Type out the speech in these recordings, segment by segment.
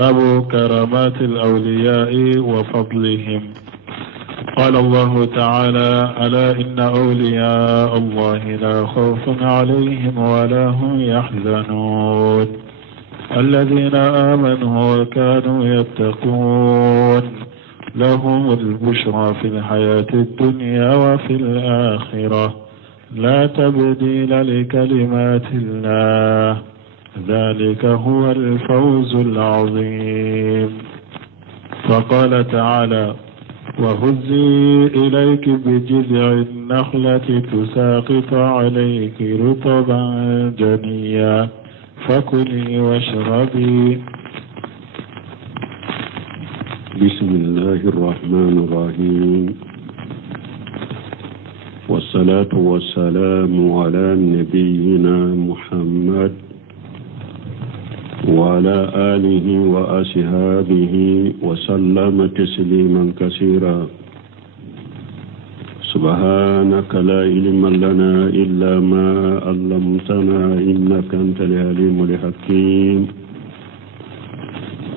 باب كرامات الأولياء وفضلهم. قال الله تعالى: ألا إن أولياء الله لا خوف عليهم ولا هم يحزنون الذين آمنوا وكانوا يتقون لهم البشرى في الحياة الدنيا وفي الآخرة لا تبديل لكلمات الله ذلك هو الفوز العظيم. فقال تعالى: وهزي إليك بجذع النخلة تساقط عليك رطبا جنيا فكلي واشربي. بسم الله الرحمن الرحيم، والصلاة والسلام على نبينا محمد وعلى آله وأصحابه وسلم تسليما كثيرا. سبحانك لا علم لنا إلا ما علمتنا إنك أنت العليم الحكيم.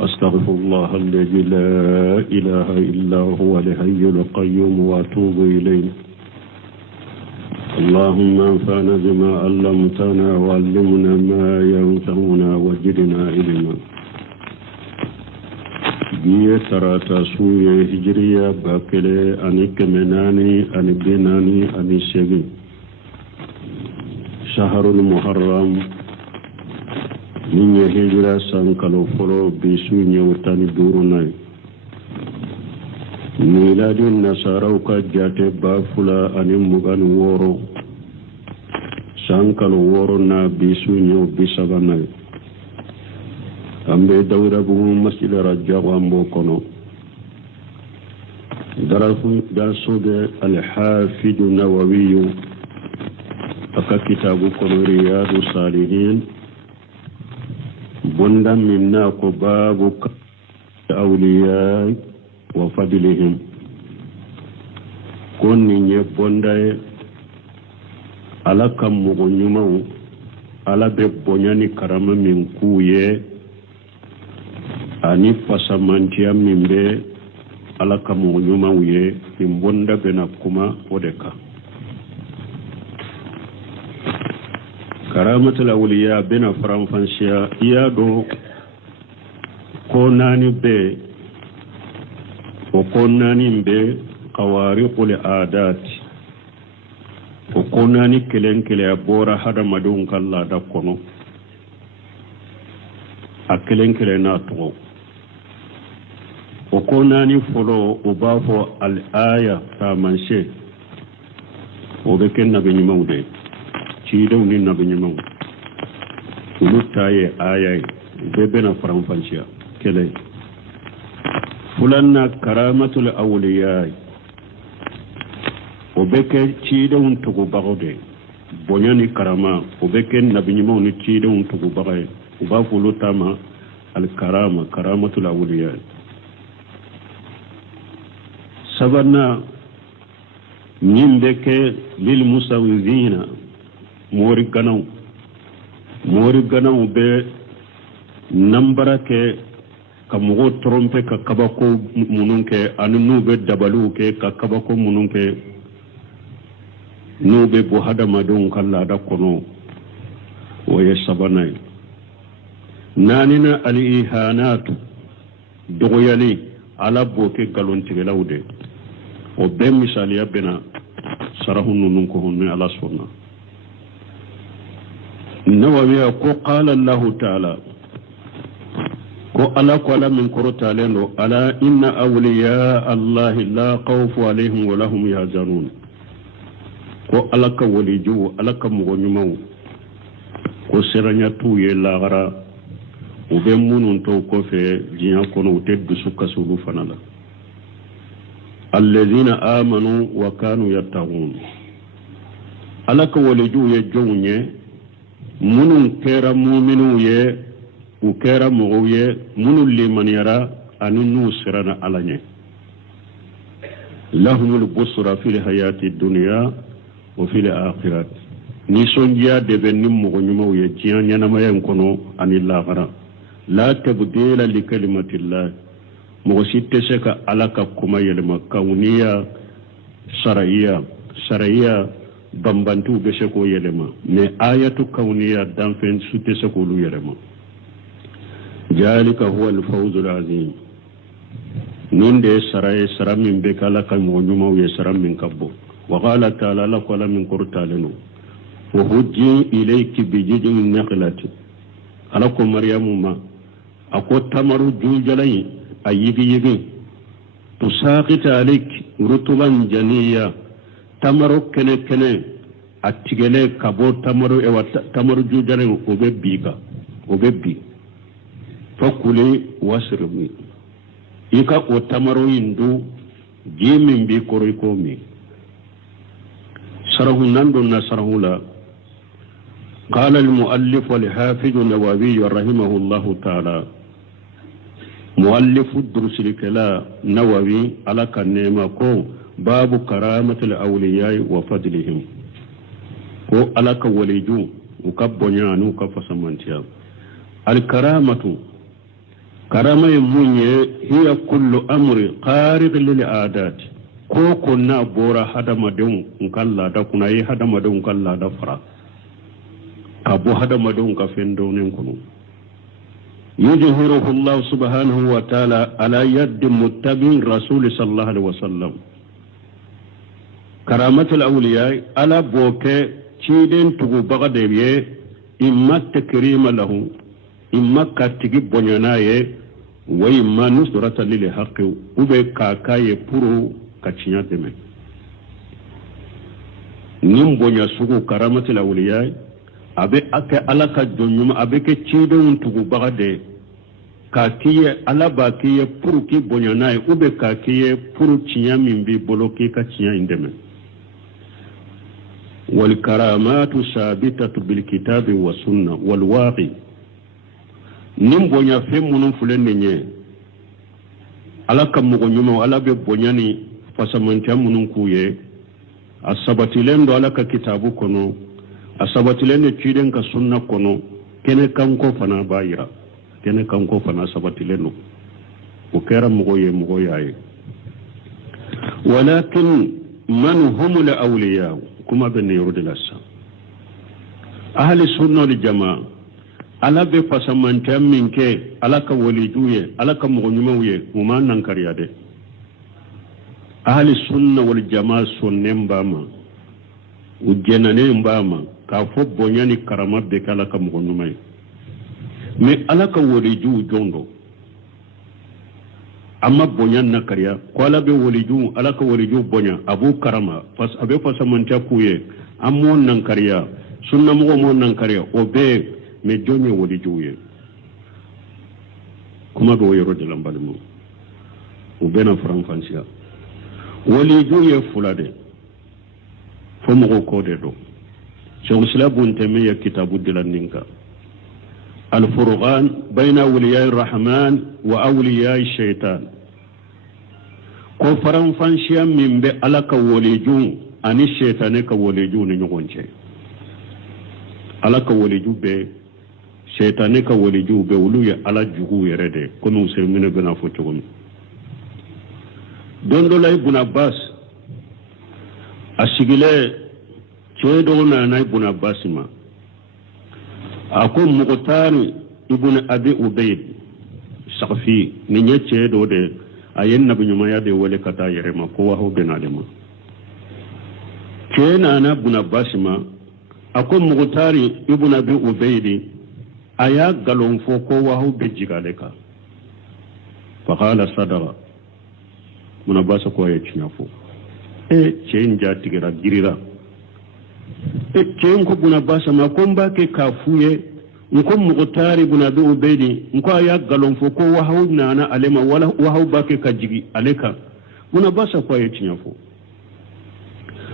أستغفر الله الذي لا إله إلا هو الحي القيوم وأتوب إليه. اللهم انفعنا بما علمتنا وعلمنا ما ينفعنا وزدنا علما. بيه تراتا سوية هجرية باكلي أني كمناني أني بناني أني سبي شهر المحرم من هجرة سانكالو فلو بسوني وتاني دورناي ميلاد النصارى وكجات بافلا أني مغان وورو سانكالو وورو نا بسوني وبسابناي ambe dawra bu masjid rajja wa mbokono darafu dalsude al-hafid an-nawawi aka kitabu kono riyadu salihin bondan minna ko babu awliya wa fadlihim konni nye bonday ala kam mo nyumaw ala be bonyani karama min kuye ani pasamantiya min be ala ka mo nyuma wuye min bonda bena kuma odeka karamatul awliya bena faranfansiya iya do ko nani be o ko nani be qawariqul adat o ko nani kelenkele abora hada madun kala da kono a kelenkele na to o ko nani folo o bafo al aya ta manshe o be ken nabi nyimawde ci dew ni nabi nyimaw ulu taye aya be bena faram fansia kele fulanna karamatul awliya o be ke ci dew to go bagode bonyani karama o be ken nabi nyimaw ni ci dew to go bagay o bafo lu tama al karamatul awliya sabana nimbeke lil musawizina mori ganaw be nambara ke kamugo trompe ka kabako mununke anu be dabalu ke ka kabako mununke nube bo hada madon kala da kono waye sabana nanina al ihanatu dogoyali ala boke galon tigelawde o be misaliya bena sarahun nun ko honne ala sunna nawawi ko qala allah ta'ala ko ala ko ala min korota lendo ala inna awliya allah la khawfu alaihim wa lahum yahzanun ko ala ka waliju ala ka mo nyumaw ko seranya tuye lagara o be munun to ko fe jinya kono teddu suka sulu fanala الذين آمنوا وكانوا يتقون alaka waliju ye jonye munun kera mu'minu ye u kera mu'u ye munun liman yara anu nusrana alanye lahumul busra fil hayati dunya wa fil akhirah ni sonjiya de ben nim mo nyuma ye jiyan yana mayen kono anilla gara la tabdila li kalimatillah mo sitte seka alaka kuma yelma kauniya sharaiya bambantu be seko yelma me ayatu kauniya dan fen sutte seko lu yelma jalika huwa al-fawzul azim ninde saramin be kala kan mo nyuma ye saramin kabbo wa qala ta'ala la qala min qurtalinu wa hujji ilayki bi jidin naqlati alako maryamu ma ako tamaru jujalai ayigi tusaqita alayk rutuban janiya tamaru kene atigele kabo tamaru tamaru jujalai obebbi fakuli wasrimi ika o tamaru indu jimin bi korikomi sarahu nando na sarahula. قال المؤلف والحافظ النووي رحمه الله تعالى مؤلف الدرس الكلا نووي على كنيما باب كرامة الأولياء وفضلهم كو على كوليجو وكبنيانو كفسمانتيا الكرامة كرامة مني هي كل أمر قارق للعادات كو كنا بورا هدم دون كلا دا كنا هدم دون كلا دا فرا abu hada madun ka fendonen kunu yujhiruhu Allah subhanahu wa ta'ala ala yad muttabin rasul sallallahu alaihi wasallam karamatul awliya ala boke ciden tugu bagade ye imma takrima lahu imma katigi bonyanaye wa imma nusrata lil haqqi ube kakaye puru kacinya deme nim bonya sugu karamatul awliya abe ake alaka jonyuma abe ke ciden tugu bagade kakiye alaba kiye puru ki bonyanaye ube kakiye puru cinya mimbi boloki ka cinya indeme wal karamatu sabitatu bil kitabi was sunna wal waqi nim bonya fe munun fulenne nye alaka mugo nyuma alabe bonyani fasamanta munun kuye asabatilendo alaka kitabu kono asabatilende ciden ka sunna kono kene kanko fana bayira kene kanko fana sabatilendo o kera mugo ye mugo yaye walakin man humul awliya kuma ben yurdi lassa ahli sunna wal jamaa ala be fasamanta minke alaka walijuye alaka mugo nyumawye muma nan kariya de ahli sunna wal jamaa sonnem bama ujenane mbama ka fo bonyani karama be kala ka mugo nyumay me alaka waliju jondo amma bonyan na kariya ko ala be waliju alaka waliju bonya abu karama fas abe fasamanta kuye amon nan kariya sunna mugo mon nan kariya o be me jonye waliju ye kuma be woyoro de lambalmo o be na franfansia waliju ye fulade fo mugo ko de do شيخ الإسلام ابن تيمية كتاب الدلالنكا الفرقان بين أولياء الرحمن وأولياء الشيطان كفران فانشيا من بي ألك وليجون أني الشيطان كوليجون نيغونشي ألك وليجو بي شيطان كوليجو بي ولوية على جهو يرده كنو سيمين بنا فتغن دون دولا ابن عباس الشغلة ceedo na ibn Abbas ma akon muqtani ibn abi ubayd safi ni nye ceedo de ayen nabi nyuma ya de wole kata yere ma ko waho benade ma ceena na ibn Abbas ma akon muqtani ibn abi ubayd aya galon fo ko waho be jigale ka fa qala sadara ibn Abbas ko ye chinyafo ceenja tigira girira ken ko buna basa ma ko mbake kafuye nko muqtari buna be ubedi nko aya galon fo ko wahaw nana alema wala wahaw bake kajigi aleka buna basa ko ye tinyafo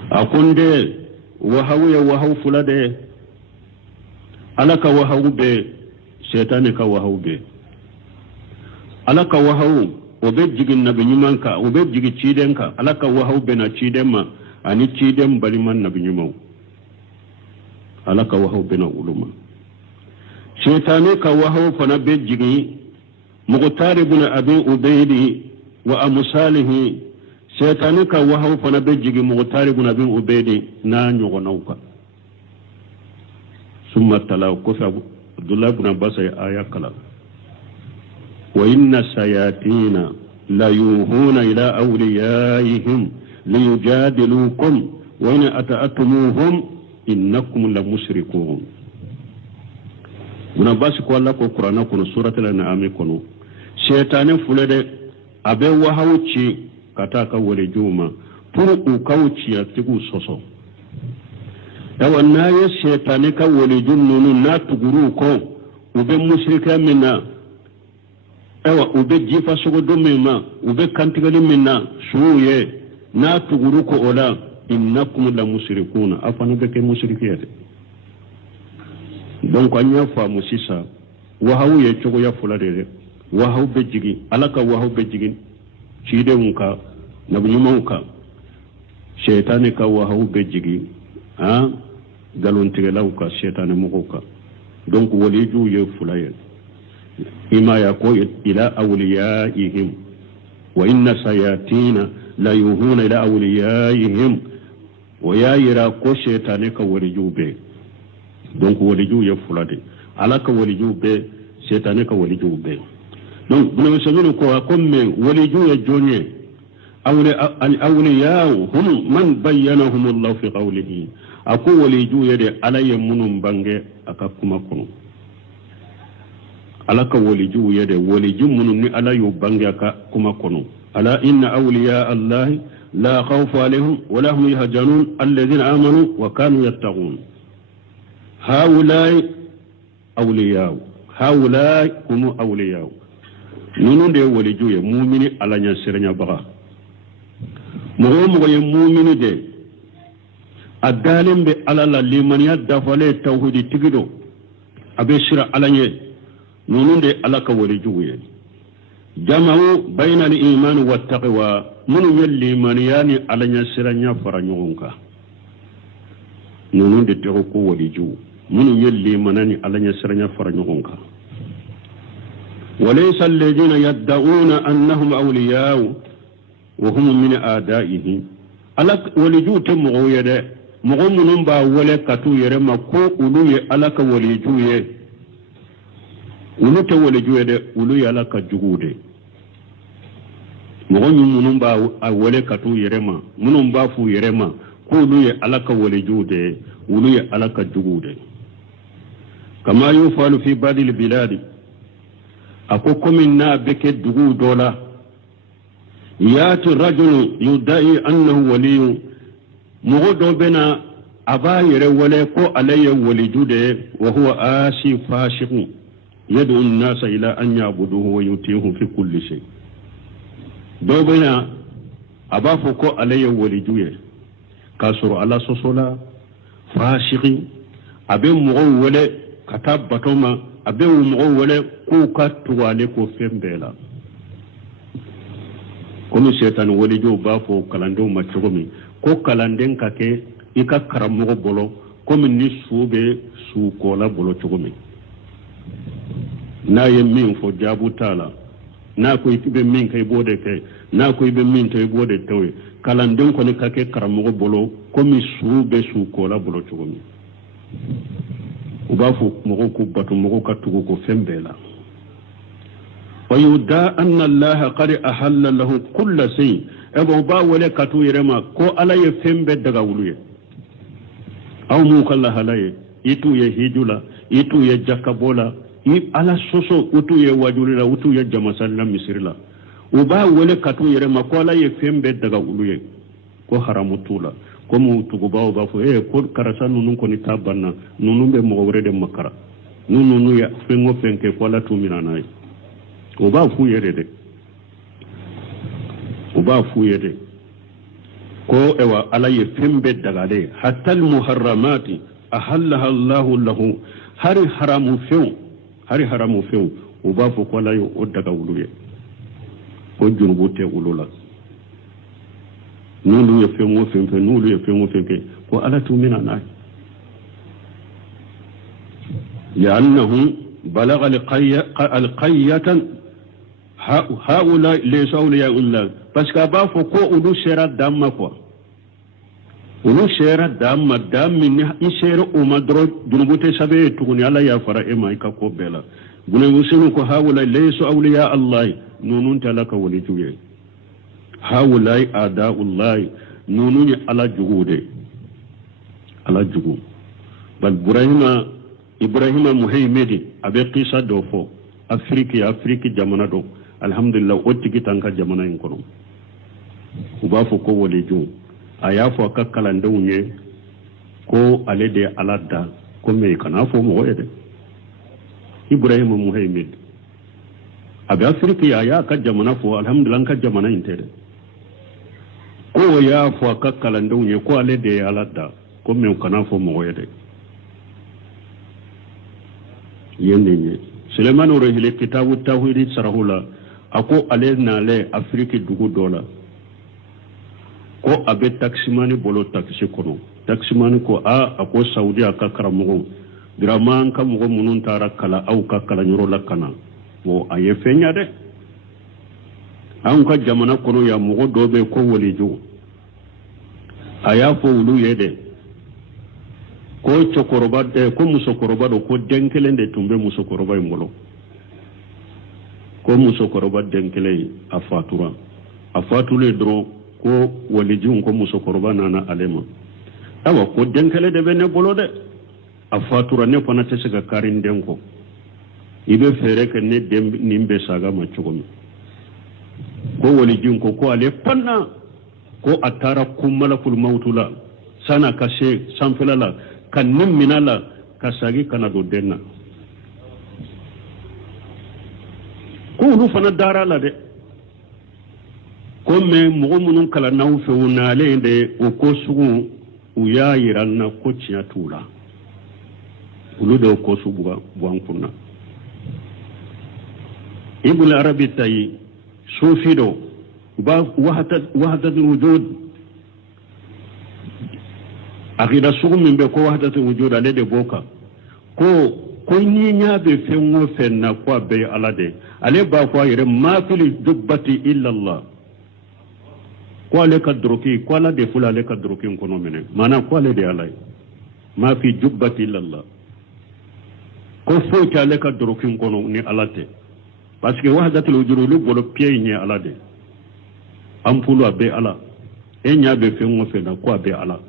akonde wahaw ya wahaw fulade alaka wahaw be shaytan ka wahaw be alaka wahaw obe jigin nabi nyumanka obe jigi cidenka alaka wahaw be na cidenma ani ciden baliman nabi nyumaw alaka wahaw bena uluma شيطاني كوهو فنبي جيجي مغتار بن أبي أبيد وأمثاله شيطاني كوهو فنبي جيجي مغتار بن أبي أبيد نانيو ونوكا ثم تلاو كفى عبد الله بن عباس آية كلا وإن الشياطين لا يوحون إلى أوليائهم ليجادلوكم وإن أتأتموهم إنكم لمشركون من عباس قال لك القرآن كن سورة الأنعام كن شيطان فلد أبي وهوتشي كتاك ولجوما فرقو كوتشي يتقو سوسو yawa na ya shetane ka walijin nunu na tuguru ko ube mushrika minna yawa ube jifa sogo domin ma ube kantigali minna suye na tuguru ko ola innakum la mushrikuna afana beke mushrikiyate donc anya fa musisa wahawu ye chogo ya fulade wahawu be jigi alaka wahawu be jigi chide unka na bunyumanka shetane ka wahawu be jigi ha galon tigelaw ka shetane mugo ka donc waliju ye fulaye ima ya ko ila awliyaihim wa inna sayatina la yuhuna ila awliyaihim wa ya yira ko shetane ka waliju be donc waliju ye fulade alaka waliju be shetane ka waliju be donc bunu semino ko comme waliju ye jonye awliya hum man bayyanahum Allah fi qawlihi ako waliju yede alaye munum bange aka kuma kono alaka waliju yede waliju munum ni alayo bange aka kuma kono ala inna awliya Allah la khawfu alayhim wa la hum yahzanun alladhina amanu wa kanu yattaqun haulai awliya haulai hum awliya nunu de waliju ye mu'mini alanya sirnya baga mo ye mu'mini de adalin be alala limaniya dafale tauhidi tigido abe shira alanye nununde alaka wali juye jama'u bayna al-iman wa taqwa mun yalli maniyani alanya siranya faranyonka nununde te ko wali ju mun yalli manani alanya siranya faranyonka walaysa alladhina yad'una annahum awliya'u wa hum min a'da'ihi alak wali ju temu yede mogo munun ba wale katu yere ma ko ulu ye alaka wali juye ulu te wali juye de ulu ye alaka jugude mogo munun ba wale katu yere ma munun ba fu yere ma ko ulu ye alaka wali jude ulu ye alaka jugude kama yufalu fi badil biladi ako komin na beke dugu dola yati rajulu yudai annahu waliyun mogo do bena aba yere wale ko alayya walijude wa huwa ashi fashiqun yad'u an-nasa ila an ya'buduhu wa yutihu fi kulli shay do bena aba fo ko alayya walijuye kasuru ala sosola fashiqi abe mogo wale katabatoma abe mogo wale ko katuwale ko fembela komi setan walijo ba fo kalando machogomi ko kalanden ka ke ika karamogo bolo komi ni sube su kola bolo chogomi na ye min fo jabu tala na ko ibe min kay bode ke na ko ibe min tay bode tawe kalanden ko ni ka ke karamogo bolo komi sube su kola bolo chogomi uba fo mogo ku batu mogo ka tugo ko fembela ويدعى أن الله قد أحل له كل شيء ebo ba wale katu yerema ko alaye fembe daga wuluye aw mu kala halaye itu ye hijula itu ye jakabola i ala soso utu ye wajulila utu ye jamasalla misirila uba wale katu yerema ko alaye fembe daga wuluye ko haramu tula ko mu tugubawo ba fo ko karasa nunu ko ni tabanna nunu be mo wore de makara nunu ya fengo fenke ko la tumina nay uba fu yere de uba fu yede ko ewa alaye fembe dagade hatta al muharramati ahallaha Allah lahu hari haramu few uba fu ko layo o daga wuluye ko junubute ulula nulu ye fengo fembe nulu ye fengo fembe ko ala tumina na ya annahu بلغ القية هؤلاء ليسوا أولياء الله بس كابا فكو أولو سيرا دام كوا أولو سيرا دام من إسير أمدرو جنبوتي سبيه تغني على يافر إما إكاكو بلا بنوسنكو هؤلاء ليسوا أولياء الله نونون تلك ولجوه هؤلاء أعداء الله نونون على جهوده على جهود بل إبراهيم محمد أبي قصة دوفو أفريقيا جمانا دو الحمد لله أتكي تنكا جمانا ينكرم وبافو كو ولجو أيافو أكاكالان دونيه كو أليدي ألادا كو ميكا نافو مويد إبراهيم محمد أبي أفريقيا أياكا جمانا فو الحمد لله أنكا جمانا ينتهي كو يافو أكاكالان دونيه كو أليدي ألادا كو ميكا نافو مويد yenenye Suleiman urehile kitabu tawhid sarahula ako ale na le Afrique dugu dola ko abe taksimani bolo taksi kono taksimani ko ako Saudi aka karamugo graman ka mugo munun tara kala au ka kala nyoro la kana wo aye fenya de an ka jamana kono ya mugo dobe ko wolijo aya fo ulu yede ko chokoroba ko musokoroba do ko denkelende tumbe musokoroba imolo ko musokoroba denkele afatule dro ko walijun ko musokoroba nana alema awa ko denkele de bene bolo de afatura ne fana te sega karin denko ibe fere ke ne dem nimbe saga ma chogomi ko walijun ko ale panna ko atara kumalakul mautula sana kashe sanfilala kan nimminala kasagi kana do denna ko lu fana dara la de ko me mo munun kala naw fe wonale de o ko sugu u ya yiranna ko ciya tula ulu do ko subuga buankunna ibn arabi tay sufido ba wahdat wujud akida sugu min be ko wahdatu wujud ale de boka ko ni nya be fenwo fenna ko be alade ale ba ko yire ma fil dubbati illa Allah ko ale kadruki ko ala de fula ale kadruki kono mene mana ko ale de alay ma fi dubbati illa Allah ko fo ta ale kadruki kono ni alate parce que wahdatu wujud lu bolo piye ni alade ampulu be ala e nya be fenwo fenna ko be ala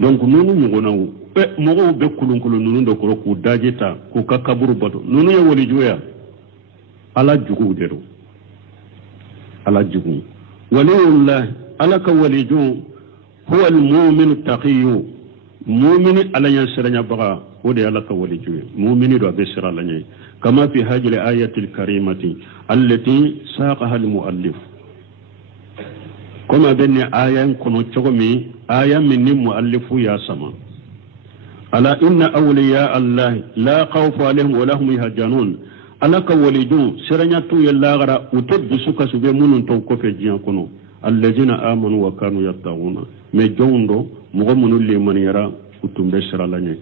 donc nunu nyugona wu mogo be kulunkulu nunu do ko ku dajeta ku kakaburu bato nunu ye woli joya ala jugu dero ala jugu waliyullah ala ka waliju huwa almu'min taqiyyu mu'min ala yasranya baga ode ala ka waliju mu'min do be sira lanye kama fi hadhihi ayati alkarimati allati saqaha almuallif kama benni ayan kono chogomi aya minni muallifu ya sama ala inna awliya allah la khawfu alaihim wa lahum yahzanun ala ka walidu siranya tu yalla gara utaddu suka sube munun to ko fe jiya kono alladina amanu wa kanu yattaquna me jondo mugo munul le man yara utumbe siralanye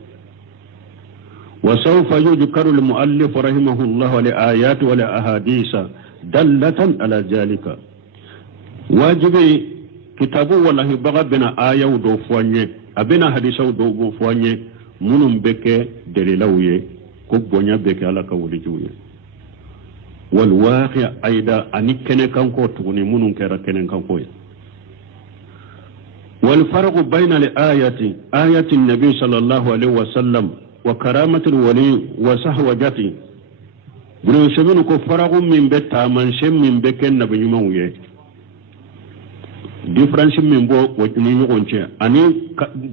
wa sawfa yudkaru al muallif rahimahullah li ayat wa li ahadisa dallatan ala zalika wajibi kitabu wallahi baga bena ayaw do foanye abena hadisaw do foanye munum beke delilawye ko bonya beke ala ka wuli juye wal waqi' aida anikene kanko tuguni munum kera kenen kanko wal farqu bayna al ayati an-nabi sallallahu alaihi wasallam wa karamati al-wali wa sahwajati bunu semenu ko farqu min betta man shem min beke nabi nyumawye difference min bo wajuni yugonche ani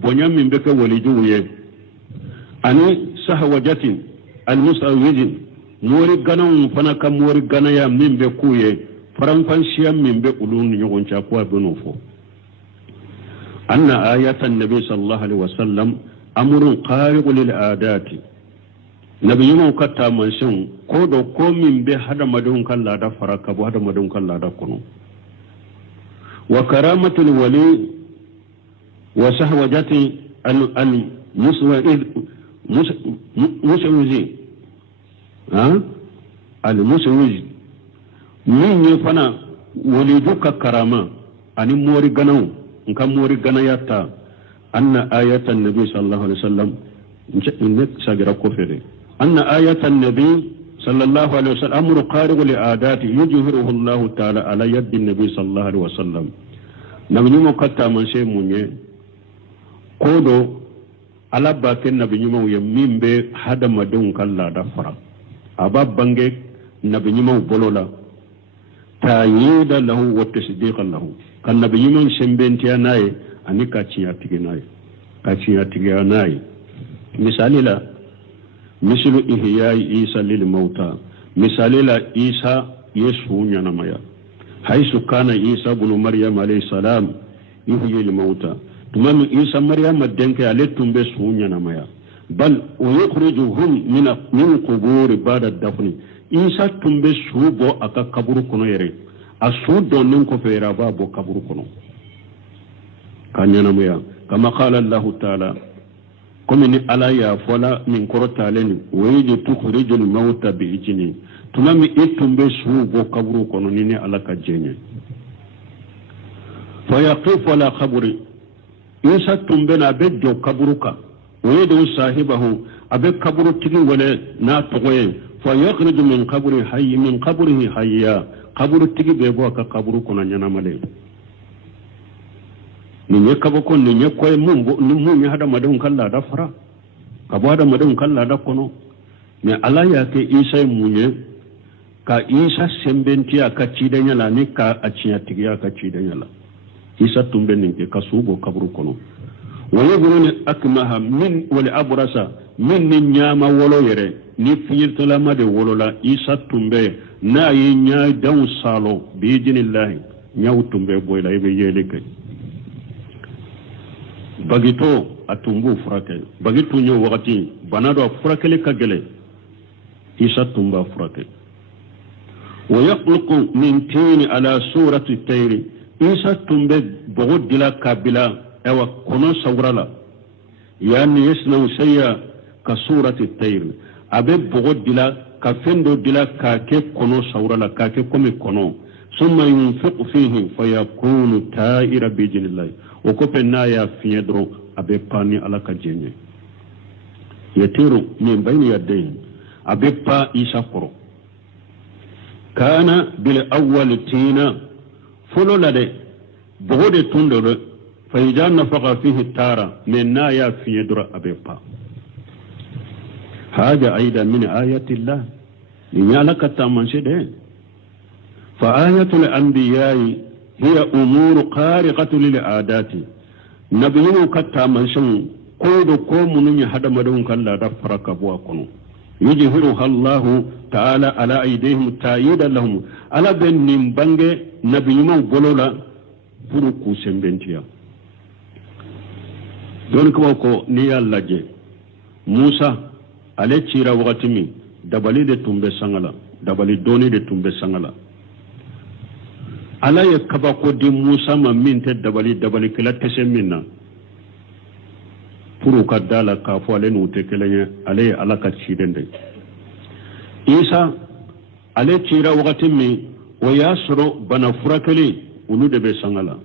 bonya min beke waliju ye ani sahwajatin almusawwijin mori ganan fana kam mori ganaya min be kuye faran shiyam min be ulun yugonche ko abunu fo anna ayatan nabi sallallahu alaihi wasallam amrun qari'u lil adati nabi yumo katta man shin ko do ko min be hada madun kala da faraka bo hada madun kala da kuno وكرامة الولي وسهوجة musawiji al-musawiji min ye fana walidu ka karama ani mori ganaw nka mori gana yatta anna ayatan nabi sallallahu alaihi wasallam inne sagira ko fere anna ayatan nabi sallallahu alaihi wasallam amru qari'u li adati yujhiruhu Allah ta'ala ala yadi nabi sallallahu alaihi wasallam nabi mo katta man she munye kodo ala baken nabi mo ye mimbe hada madun kala da fara aba bange nabi mo bolola tayida lahu wa tasdiqan lahu kan nabi mo shembentiya naye ani ka ciya tige naye ka ciya tige naye misali la mislu ihyai isa lil mauta misali la isa yesu nyana maya haisu kana isa ibn maryam alayhi salam yuhyi al mauta tumam isa maryam denke aletum be su nyana maya bal yukhrijuhum min qubur ba'da dafni isa tumbe su bo aka kaburu kono yere asu donnen ko fera ba bo kaburu kono kanyana maya kama qala allah ta'ala comme ni ala ya fola min korota leni wayji tukhrijul mauta bi ijni tumami itumbe su bo kaburu kono ni ala ka jenye fa yaqif wala qabri isa tumbe na be do kaburuka waydu sahibahu abe kaburu tigi wala na togoye fa yakhriju min qabri hayy min qabrihi hayya kaburu tigi be bo ka kaburu kono nyana male ni ne kabo kon ni koy mum hada madun kalla da fara kabo hada madun kalla da kono ne ala ya ke isa munye ka isa sembentiya ka cidanya la ni ka aciya tigiya ka cidanya la isa tumbe ni ke kasubo kaburu kono wayabuni akmaha min wal abrasa min ni nyama wolo yere ni fiyirtala made wolola isa tumbe na yi nya daw salo bi idinillahi nyaw tumbe boyla ibe yele kay bagito atumbu furake bagito nyo wakati banado furakele kagele isa tumba furake ويخلق من تين على سورة التير إنسا تنبه بغد دلا كابلا أو كنو سورلا يعني يسنو سيا كسورة التير أبي بغد دلا كفندو دلا كاكي كنو سورلا كاكي كومي كنو ثم ينفق فيه فيكون تائر بإذن الله وكوبنا يا فيدرو أبي باني على كجيني يتيرو من بين يدين أبي با إيسا كرو كان بالأول تينا فلو لدي بغد تندر فإذا نفق فيه التارة من نايا في يدر أبيبا هذا أيضا من آيات الله لنالك التامن شده فآية الأنبياء هي أمور خارقة للعادات نبينا كتامن شن قود قوم من هدم دون كلا دفرك بواكنو يجهرها الله تعالى على أيديهم تأييدا لهم على بن بنج نبي مو بلولا فرقو سمبنتيا دونك وكو نيا لاجي موسى على تشيرا وقتمي دبالي دي تومبي سانغالا دبالي دوني دي تومبي سانغالا على يكباكو دي موسى ما مين دبالي كلا تسمينا puru ka dala ka fo ale no te kelenya ale ala ka chidende isa ale chira wakati mi wa yasro bana furakali ulu de be sangala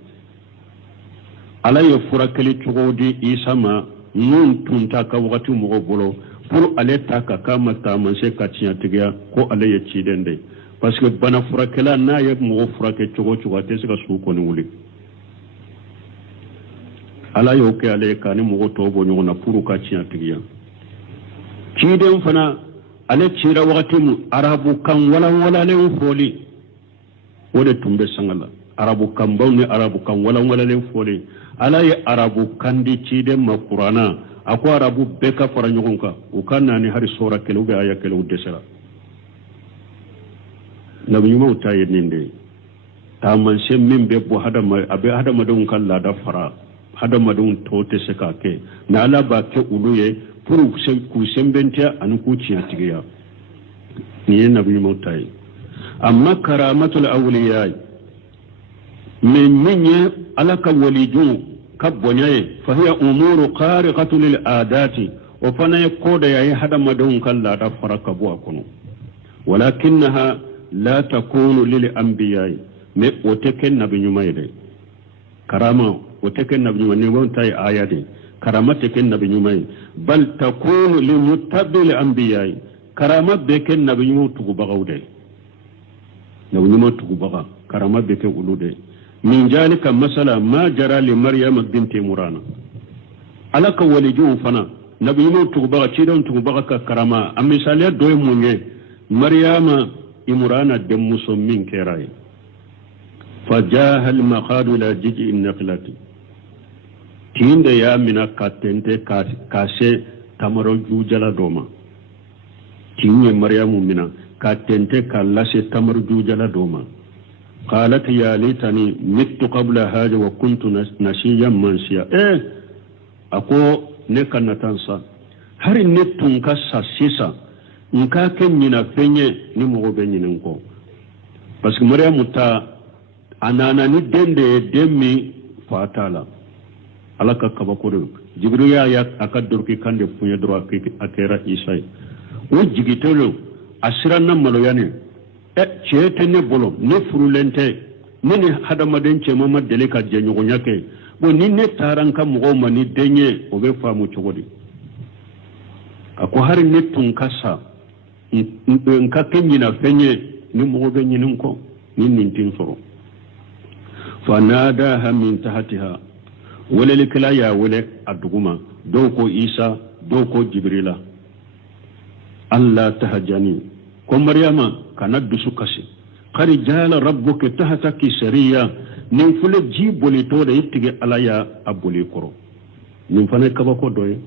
ala ye furakali chugodi isa ma nun tunta ka wakati mo bolo pour ale ta ka kama ta manse ka tiya tiga ko ale ye chidende parce que bana furakala na ye mo furake chugo te se ka su ko ni wuli ala yo ke ale kani mugo to bo nyona puru ka ciya tigiya ciden fana ale cira wakati mu arabu kan wala le foli wode tumbe sangala arabu kan bawni arabu kan wala le foli ala ye arabu kan di ciden ma qur'ana ako arabu be ka fara nyogonka o kanna ni hari sura kelu be aya kelu desera nabi mu tayi ninde taman sem min be bo hadama don kan la da fara hadamadun tote seka ke na ala ba ke uluye pour ku sembentia an ku ciya tigiya ni nabi mautai amma karamatul awliya min minye ala ka waliju كبوني فهي أمور خارقة للعادات وفنا يقود يا هذا مدون كلا تفرق بواكنو ولكنها لا تكون للأنبياء وتكن نبي نمير كرامة وتكن نبي نمير تاي آيات كرامة تكن نبي نمير بل تكون لمتبع الأنبياء كرامة بكن نبي نمير تقبغو دي نبي نمير تقبغا كرامة بكن أولو دي من ذلك مثلا ما جرى لمريم بنت عمران alaka walijuhu fana nabiyinu tugubaga cidon tugubaga ka karama a misaliya doye munye maryama imurana demmuso min keraye fajaha almaqadu ila jiji innaqlati tinde ya mina katente kase tamaro jujala doma tinye maryamu mina katente kalase tamaro jujala doma قالت يا ليتني مت قبل هذا وكنت نسيا منسيا ako ne kana tansa hari ne tun ka sasisa nka kenyina penye ni mo be nyinin ko parce que Maryam ta anana ni dende demi fatala alaka kaba ko jibril ya akadur ki kande punya dro akera isai o jigitelo asirana malo yani chete ne bolo ne furulente ne hadamaden che mama dele ka je nyogo nyake bo ni ne taran ka mo ma ni denye o be famu chogodi ako har ne tun kasa nka kenyina fenye ni mo be nyinin ko ni nintin soro fanadaha min tahtiha wala likla ya wala aduguma doko isa doko jibrila alla tahjani ko maryama kana dusu kasi qad jala rabbuka tahtaki sariya nin fule jiboli to da yittige alaya abuli koro nin fane kaba ko doye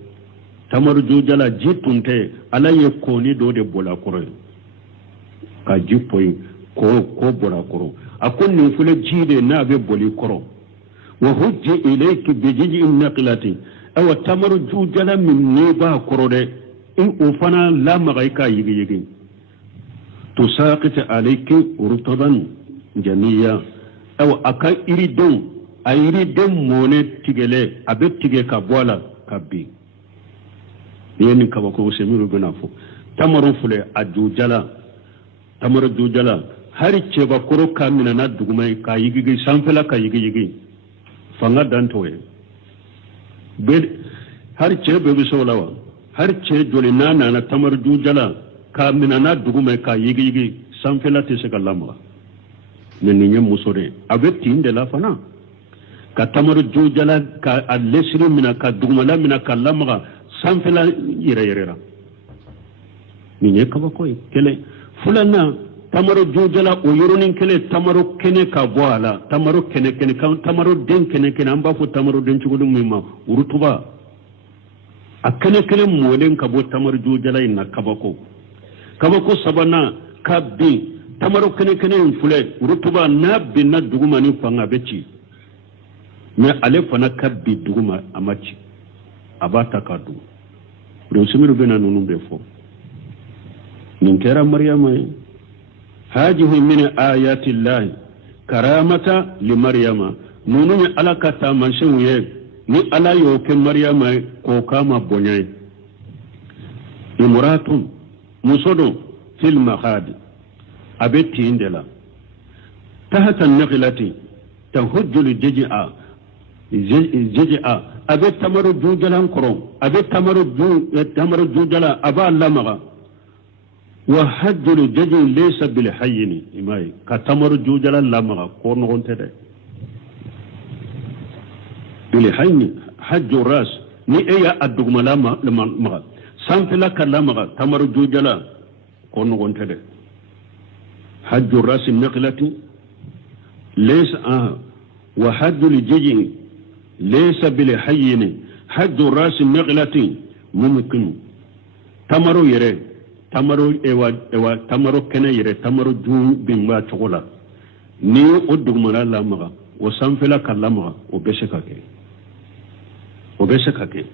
tamaru jujala jitunte alaye ko ni do de bola koro ka jipoy ko bola koro akon nin fule jide na be boli koro wa hujji ilayki bi jij'in naqlati aw tamaru jujala min ne ba koro de in ufana la magaika yigi تساقط عليك رطبا جميعا او اكا يريدون ايريدون مونة تيجلي ابيت تيجي كابوالا كابي يعني كابوكو سميرو بنافو تمرو فلي اجوجالا تمرو جوجالا هاري تشيبا كورو كامينا ندوغماي كايغي سانفلا كايغي فانغا دانتوي بيد هاري تشيبا بيسولاوا هاري تشي جولي نانا تمرو جوجالا ka minana dugume ka yigi sanfela te se kalama ne ninye musore avec tinde la fana ka tamaru jujala ka alesri mina ka dugumala mina kalama sanfela yere ninye ka bakoy kele fulana tamaru jujala o yoronin kele tamaru kene ka boala tamaru kene ka tamaru den kene amba fu tamaru den chugo dum mima urutuba akene molen ka bo tamaru jujala ina kabako kabako sabana kabbi tamaro kene fule rutuba nabbi na duguma ni fanga beci me ale fana kabbi duguma amaci abata kadu do sumiru bena nunu be fo nin kera maryama hajihi min ayati llahi karamata li maryama nunu ni alaka ta manshin ye ni ala yo ke maryama ko kama bonyai imratun musodo fil mahadi abeti indela tahta an-naqlati tahujjul jij'a abet tamaru jujalan koro abet tamaru jujala aba lamaga wa hajjul jiji laysa bil hayyin imai ka tamaru jujala lamaga ko no gonte de bil hayyin hajjur ras ni eya aduguma lama sanfila kalamaga tamaru jujala ko no gonte de hajjur ras naqlati laysa wa hajjul jiji laysa bil hayyin hajjur ras naqlati mumkin tamaru yere tamaru ewa tamaru kene yere tamaru ju bimba chokola ni o dugumala lamaga o sanfila kalamaga o besakake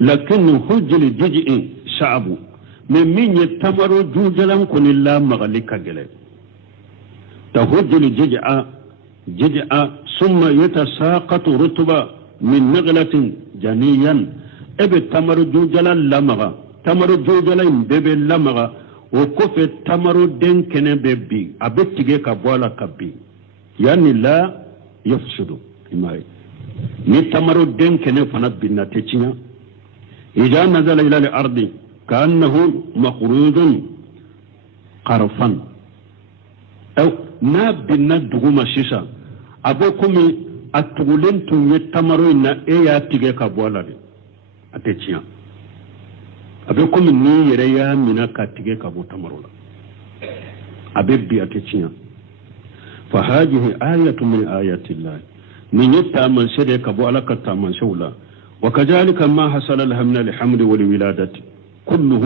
lakin hujjul jiji sha'bu من يتمر جوجلان كن الله مغلق جله تهجل ججعة ثم يتساقط رتبة min naglatin janiyan ebe tamaru jujala lamaga tamaru jujala bebe lamaga o kofe tamaru den kene bebi abe tige ka bola kabbi yani la yafsudu imai ni tamaru den kene fana binna tecinya ija nazala ila al-ardi kaannahu maqrudun qarfan aw na binna duguma sisa abo kumi atugulen tun ye tamaru na e ya tige ka bola de atecinya abe kumi ni yere ya mina ka tige ka bo tamaru la abe bi atecinya fa hadhihi ayatu min ayati llah من يتأمل سيدك أبو ألك التأمل شولا وكذلك ما حصل لها من الحمل والولادة كله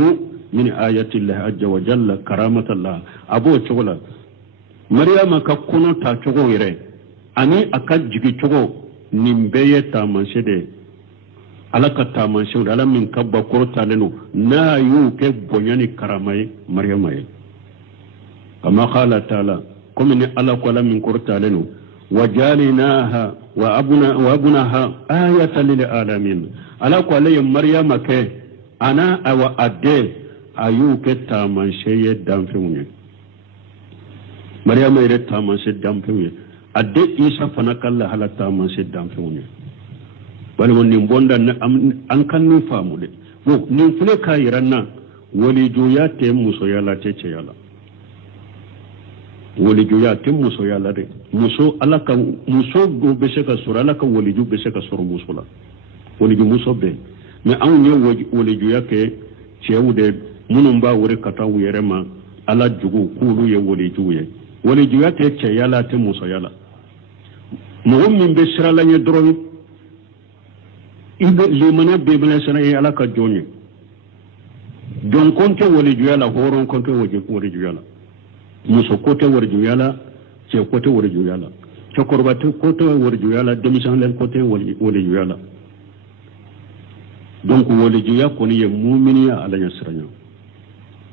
من آيات الله عز وجل كرامة الله أبو شولا مريم ككونو تاچوغو يري أني أكاد جيكي چوغو نمبيه تأمل سيدك ألك التأمل شولا ألا من كبا كورتا لنو نا يوكي بنياني كرامي مريم كما قال تعالى كمني ألك ولا من كورتا لنو وجعلناها وابنها آية للعالمين على قال مريم كي أنا أو أدي أيوك تامان شيء دام فيوني مريم يريد تامان شيء دام فيوني أدي إيسا فنك الله على تامان شيء دام فيوني بل ونبون أنكن نفهمه نفلك كايرنا ولجويات مسويالا تيشيالا waliju ya tim muso ya lade muso alaka muso go be se ka sura alaka waliju be se ka sura muso la waliju muso be mais an ne waliju ya ke cewude munun ba wure kata wuyere ma ala jugu kulu ye waliju ya ke ce ya la tim muso ya la mo min be sira la nye dron ibe limana be bele sana ye alaka jonye don konte waliju ya la horon konte waliju ya la muso kote warju yala ce kote warju yala ce korbate kote warju yala demisan len kote warju yala donc warju ya koni ye mu'miniya ala yasranya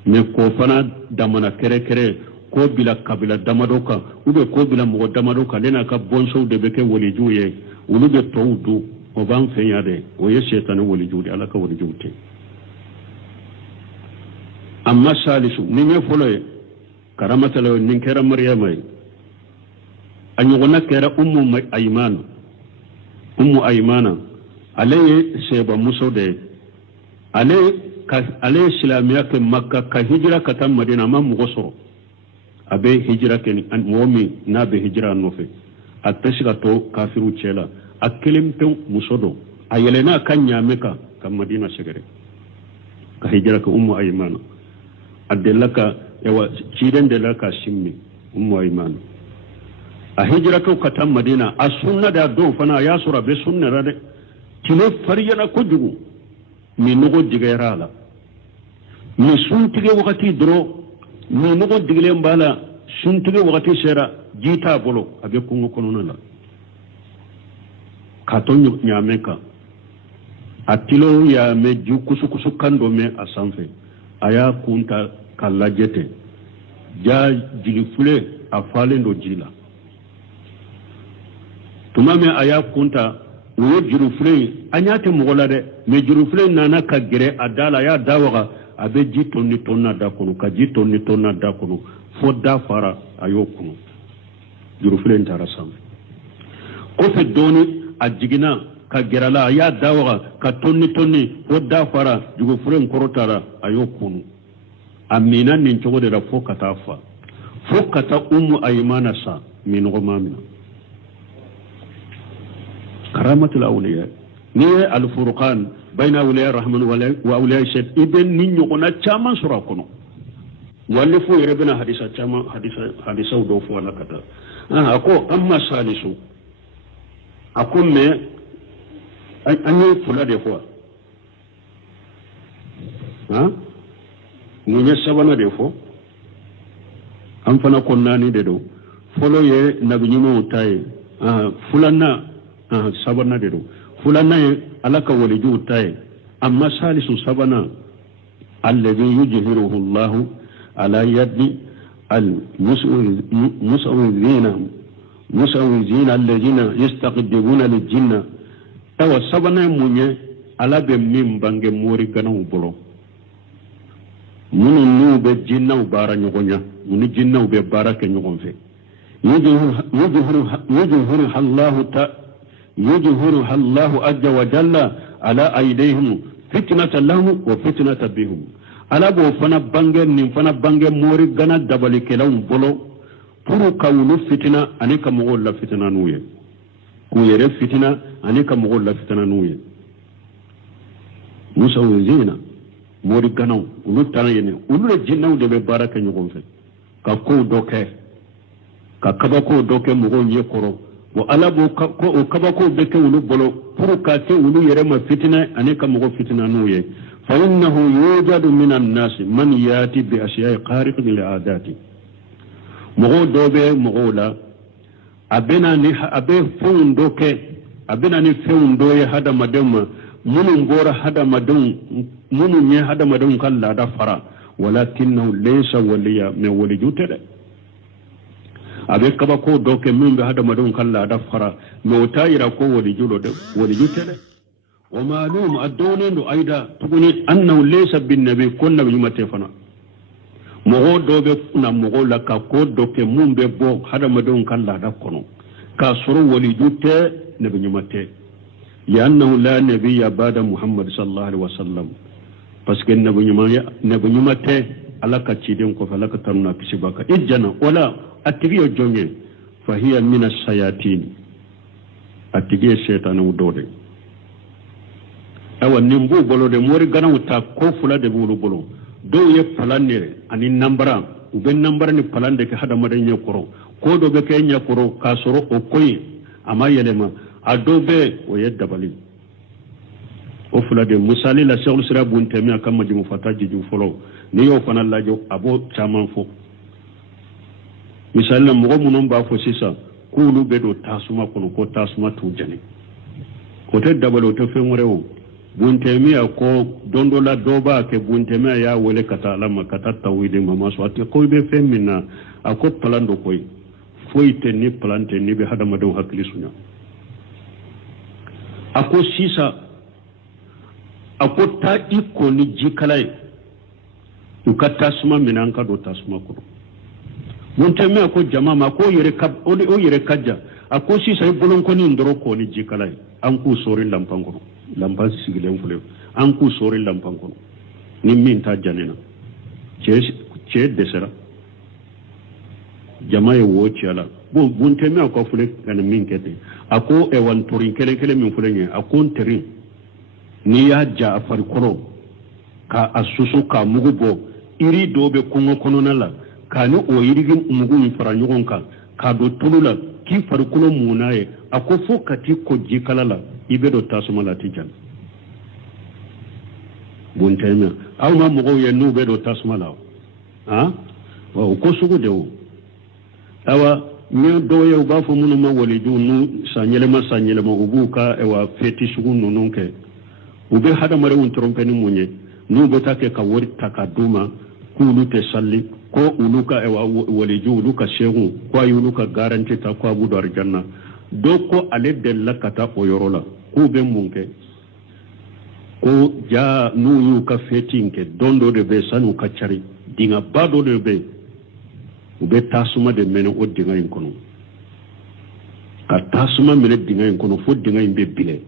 ne ko fana damana kere ko bila kabila damadoka ube ko bila mo damadoka lena ka bonso de beke warju ye ulu de tawdu o ban fenyade o ye shaytan warju ala ka warju te amma salisu ni me foloye karamata law nin kera maryama anyu gona kera ummu aymana alay seba musode alay islamiya ke makka ka hijra ka tam madina ma mu goso abe hijra ke an momi na be hijra nofe atashga to kafiru chela akelim to musodo ayelena kanya meka kam madina shegere ka hijra ka ummu aymana adelaka yawa cidan da laka shimmi ummu ayman a hijratu katam madina a sunna da do fana ya sura be sunna rade tilo fariyana kujugu mi nugo digayrala mi suntige wakati dro mi nugo digle mbala suntige wakati sera jita bolo abe kungo kono la katon nyameka atilo ya me jukusu kando me asanfe aya kunta kala jete ja jilifule afalendo jila tumame aya kunta wo jilifule anyate mugola de me jilifule nana ka gere adala ya dawaga abe jitonni tonna da kono ka jitonni tonna da kono fo da fara ayo kono jilifule ntara sam ko fe doni ajigina ka gerala ya dawaga ka tonni fo da fara jilifule nkorotara ayo kono amina nin cogo de la fokata fa fokata ummu aymana sa min gomamina karamatul awliya ni al furqan bayna awliya arrahman wa awliya shayt ibn nin yogona chama sura kono walli fu yerebina hadisa chama hadisa do fu wala kata ako amma salisu akumme anyi fula de fois ni sabana de fo an fana konnani de do folo ye nabi nyimo tay fulanna sabana de do fulanna ye alaka waliju tay amma salisu sabana alladhi yujhiruhu Allah ala yadi al musawwizina alladhina yastaqdimuna lil jinna ewa sabana munye ala be min bange mori ganaw bolo munu nu be jinnaw bara nyogonya munu jinnaw be bara ke nyogon fe يجهرها الله عز وجل على أيديهم فتنة لهم وفتنة بهم على بو فنا بانجر نين فنا بانجر موري غنا دبل كلاو بولو پورو كاولو فتنة انيكا مغول لا فتنة نوية كويري فتنة انيكا مغول لا فتنة نوية مسوزينا موري غناو ولو تانيني ولو جناو دي ببارك نيغون في كاكو دوكي كاكباكو دوكي مغول يكورو wa alabo ko o kabako be ke wulu bolo pour ka ke wulu yere ma fitina aneka mo fitina nuye fa innahu yujadu min an-nas man yati bi ashiya'i qariqin li adati mo dobe mo la abena ni abe fundo ke abena ni fundo ye hada madama munun gora hada madun munun ye hada madun kalla da fara walakinahu laysa waliya me wali jutere abe kaba ko doke min be hada madon kalla da fara me wotayira ko wali julo de wali jutele wa ma'lum adone do aida tuguni annahu laysa bin nabi kunna bi matefana mo dobe na mo la ka ko doke mun be bo hada madon kalla da kono ka suru wali jutte nabi nyumate ya annahu la nabiyya ba'da muhammad sallallahu alaihi wasallam parce que nabi nyumate alaka ciden ko falaka taruna kisibaka ijjana wala atigiyo jonge fahiya min ash-shayatin atigiyo shaytanu dode awa nimbu bolo de mori gana wuta ko fula de bulu bolo do ye palanere ani nambara ube nambara ni palande ke hada madan ye koro ko do be ke nya koro ka soro o koyi ama yelema adobe o ye dabali o fula de musali la shaykhul sira bunte mi akama jimu fataji ju folo ni yo fana lajo abo chaman fo misalna mo munon ba fo sisa kulu be do tasuma kono ko tasuma tu jani ko te dabalo to fenrewo buntemi ko dondola doba ke buntemi ya wole kata alama kata tawide mama so ati ko be femina ako palando koy foite ni plante ni be hada madaw hakli sunya ako sisa ako ta iko ni jikalai ukata tasuma minanka do tasuma ko monteme ko jama ma ko yere kab o yere kajja ako si say bolon ko ni ndoro ko ni jikalai an ku sori lampango lampan sigilen fule an ku sori lampango ni min ta janena che desera jama e wo ciala bo monteme ko fule kan min kete ako e wan torin kele min fule ni ako nteri ni ya ja afar koro ka asusu ka mugubo iri dobe kungo konona la kani o yirigin umugu fara nyogon ka do tulula ki farkulo munaye ako fo kati ko jikala la ibe do tasuma la tijan buntema aw ma mo ye no be do tasuma la ha wa ko sugu de o awa mi do ye ba fo munu ma wali du nu sanyele ma ubuka e wa feti sugu nunun ke ube hada mare un trompe ni munye nu be take ka wori takaduma kulu te salli ko uluka e waliju uluka shehu ko ayuluka garanti ta ko abu dar janna do ko ale della kata o yorola ko be munke ko ja nu yu ka fetinke dondo de be sanu ka cari dinga bado de be ube tasuma de meno o dinga en kono ka tasuma mele dinga en kono fo dinga en be bile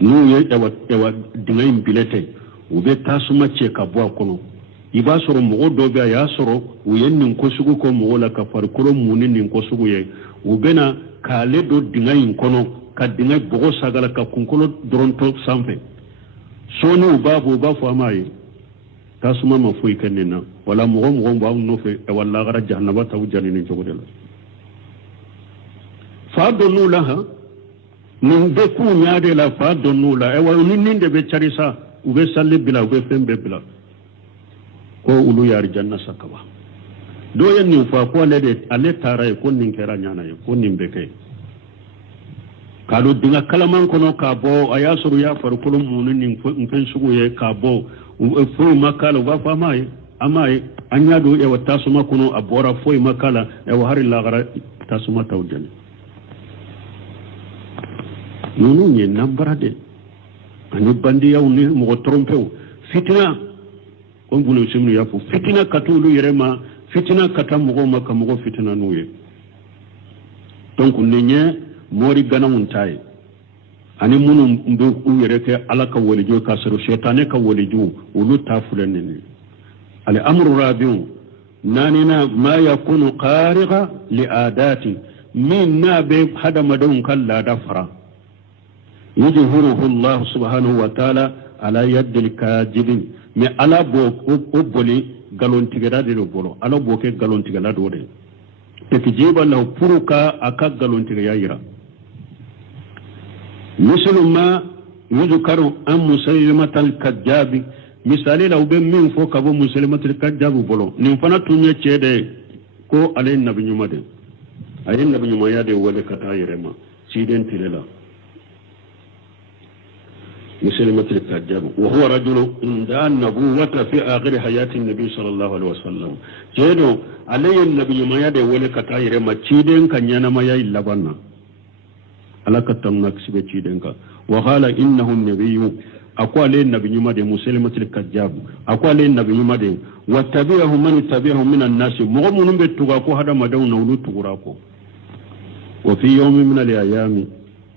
nu ye ewa dinga en bilete ube tasuma che ka bo kono iba soro mogo dobe ya soro uyen nin ko sugu ko mogo la ka farkuro munin nin ko sugu ye ubena kale do dingayin kono ka dingay bogo sagala ka kunkolo dronto sanfe soni ubabu fo amaye tasuma ma fuy kenena wala mogo ba no fe e wala gara jahannaba taw janini jogodela fa donu la ha nin de ku nyaade la fa donu la e wala nin de be charisa ube salle bila ube fembe bila ko ulu yar janna sakaba do yen ni fa ko ale tara ko nin kera nyana ko nin beke kado dinga kalaman kono ka bo ayasuru ya farkulum munin nin fen sugu ye ka bo fo makala wa fa mai amai anya do e wata suma kono abora fo makala e wa hari la gara tasuma tawjani nunu nye nambara de ani bandiyaw ni mo trompew fitina on bunu simnu yafu fitina katulu yerema fitina kata mo ma ka mo fitina nuye donc nenye mori gana muntai ani munu mbe uyereke alaka walijo ka sero shaytane ka walijo ulu tafulene ni al amru rabiu nanina ma yakunu qariqa li adati min nabe hada madon kalla dafara yujhiruhu Allah subhanahu wa ta'ala ala yad al kadibin me ala bo boli galon tigada de bolo ala bo ke galon tigala do de te kijiba lahu puruka aka galon tigaya yira musulma yuzkaru an musaylimatal kadjabi misali law be min fo kabo musaylimatal kadjabu bolo nim fana tunye cede ko alay nabi nyumade ayin nabi nyumaya de wala kata yerema siden tilela musaylimatal kadjabu wa huwa rajulu inda nabuwata fi akhir hayati nabi sallallahu alaihi wasallam cedo alay nabi nyumaya de wala kata yerema ciden kanyana maya ilabanna alaka tamnak sibe cidenka wa qala innahu an-nabiyyu aqwala nabi nyumade muslimatul kadjab aqwala nabi nyumade wattabi'ahu man tabi'ahu min an-nas mu'minun be tuga ko hada madawna ulu tugura ko wa fi yawmin min al-ayami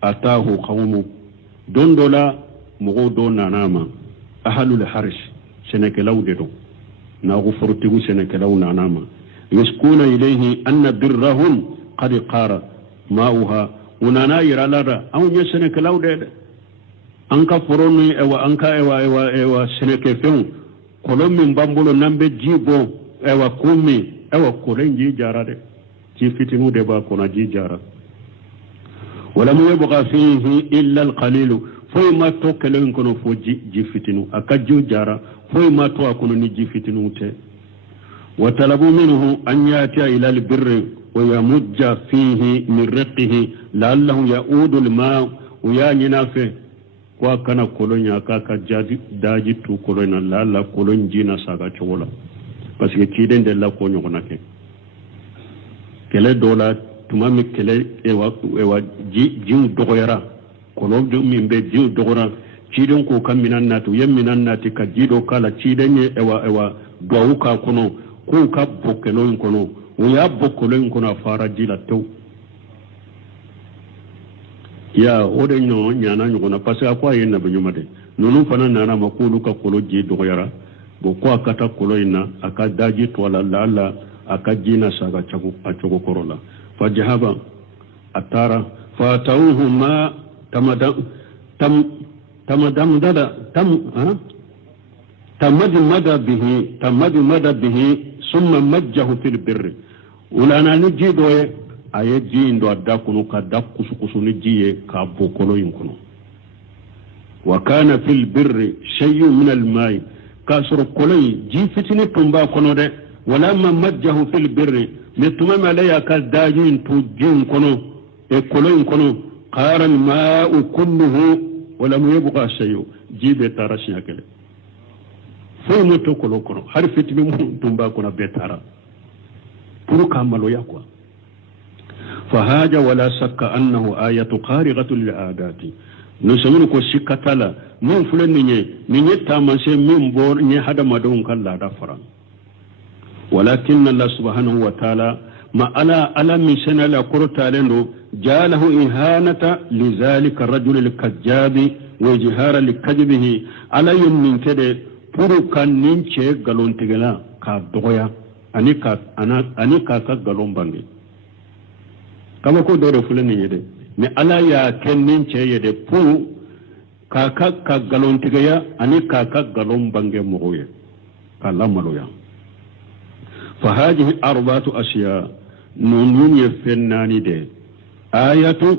atahu qawmu dondola mugo do nanama ahlul harish senekelaw de do na go fortigu senekelaw nanama yaskuna ilayhi anna birrahum qad qara ma'uha unana yiralada an ye seneke lawde an ka foroni ewa an ka ewa seneke fen kolon min bambulo nambe jibo ewa kumi ewa kolen ji jara de ji fitinu de ba kona ji jara wala mu yabqa fihi illa alqalil foy ma to kelen kono fo ji fitinu akajjo jara foy ma to akono ni ji fitinu te wa talabu minhu an yati ila albirri ويمج فيه من رقه لعله يعود الماء ويانينا فيه وكان كولونيا كاكا داجي تو كولونا لالا كولون جينا ساغا تشولا باسكو تيدن دلا كو نيوناكي كله دولا تمامي كله ايوا جيو دوغيرا كولون جو ميمبي جيو دوغورا تيدن كو كامينان ناتو يمينان ناتي كجيدو كالا تيدن ايوا دووكا كونو كو كابو كلون كونو ويا بوكولين كنا فارجي لاتو يا اودنيو نيانا نيغونا باسكو اكو ينا بنيومادي نونو فانا نانا ماكولو كا كولو جي دوغيرا بوكو اكاتا كولوينا اكا داجي تولا لالا اكا جينا ساغا تشاكو اتشوكو كورولا فجهبا اتارا فاتوه ما تمد به ثم مجه في البر ulana ni jidoye aye jindo adakunu ka dakusu ni jiye ka bokolo yinkuno wa kana fil birri shay'un min al ma'i kasru kolay ji fitini tumba kono de wala ma majjahu fil birri mituma malaya ka dajin tu jin kono e kolo yinkono qara al ma'u kulluhu wala mu yabqa shay'u jibe tarashi akele fo mo to kolo kono har fitini mu tumba kono betara pour kamalo yakwa fahaja wala shakka annahu ayatu qariqatun li'adati nusamun ko shikatala min fulan ninye tamanse min bor ni hada madon kala da faran walakin Allah subhanahu wa ta'ala ma ala min sana la qurtalendo jalahu ihanata lidhalika ar-rajul al-kajjabi wa jihara likajbihi ala yummin kede pour kan ninche galontigala ka doya anika ka galon bangi kama ko dore fulani yede me ala ya kennin ce yede pu ka galon tigaya anika ka galon bangi moye kala maloya fa hadhihi arba'atu ashiya nunun yafnani de ayatu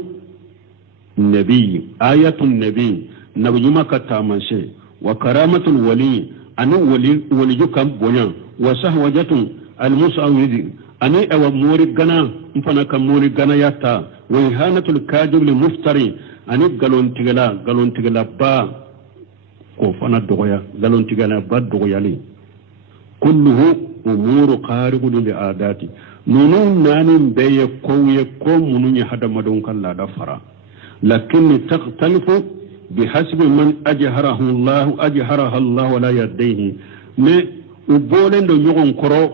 nabi nabiyuma katamanse wa karamatul wali anu wali jukam bonya wa sahwajatun al-musawwidi ani awa mori gana mfana kam mori gana yatta wa ihanatul kadib li muftari ani galon tigala ba ko fana dogoya galon tigala ba dogoyali kulluhu umuru qariqun li adati nunu nani beye ko ye ko munun ya hada madon kala da fara لكن تختلف بحسب من أجهرها الله ولا يديه ما وبولن دو يغن كرو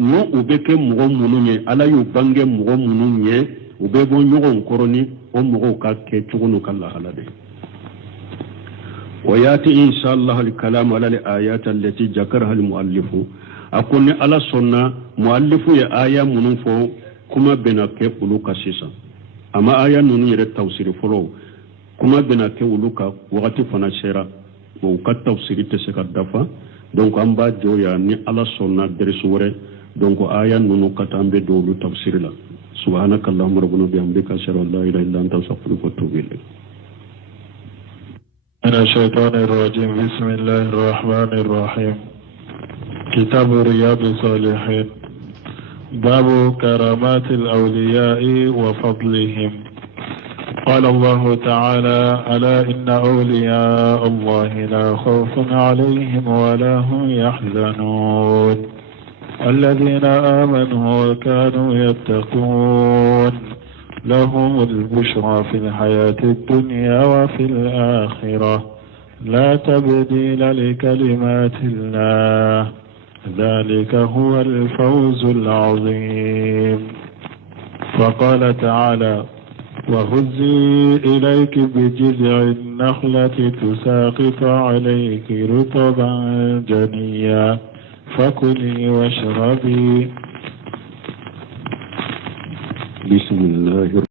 no ubeke mugo mununye ala yu bange mugo mununye ubebo nyugo koroni o mugo ka ke tugunu kala halade وياتي ان شاء الله الكلام على الايات التي ذكرها المؤلف اكون على سنه مؤلف يا ايه منفو كما بنا ke uluka sisa ama aya nunu yere tafsir folo kuma bena ke uluka wakati fana shera o ka tafsir te se ka dafa donc amba joya ni ala sonna dersure donc aya nunu katambe dolu tafsir la subhanakallahumma rabbana bihamdika ashhadu an la ilaha illa anta astaghfiruka wa atubu ilayk. من الشيطان الرجيم. بسم الله الرحمن الرحيم. كتاب رياض الصالحين. باب كرامات الأولياء وفضلهم. قال الله تعالى: ألا إن أولياء الله لا خوف عليهم ولا هم يحزنون الذين آمنوا وكانوا يتقون لهم البشرى في الحياة الدنيا وفي الآخرة لا تبديل لكلمات الله ذلك هو الفوز العظيم. فقال تعالى: وهزي إليك بجذع النخلة تساقط عليك رطبا جنيا فكلي واشربي. بسم الله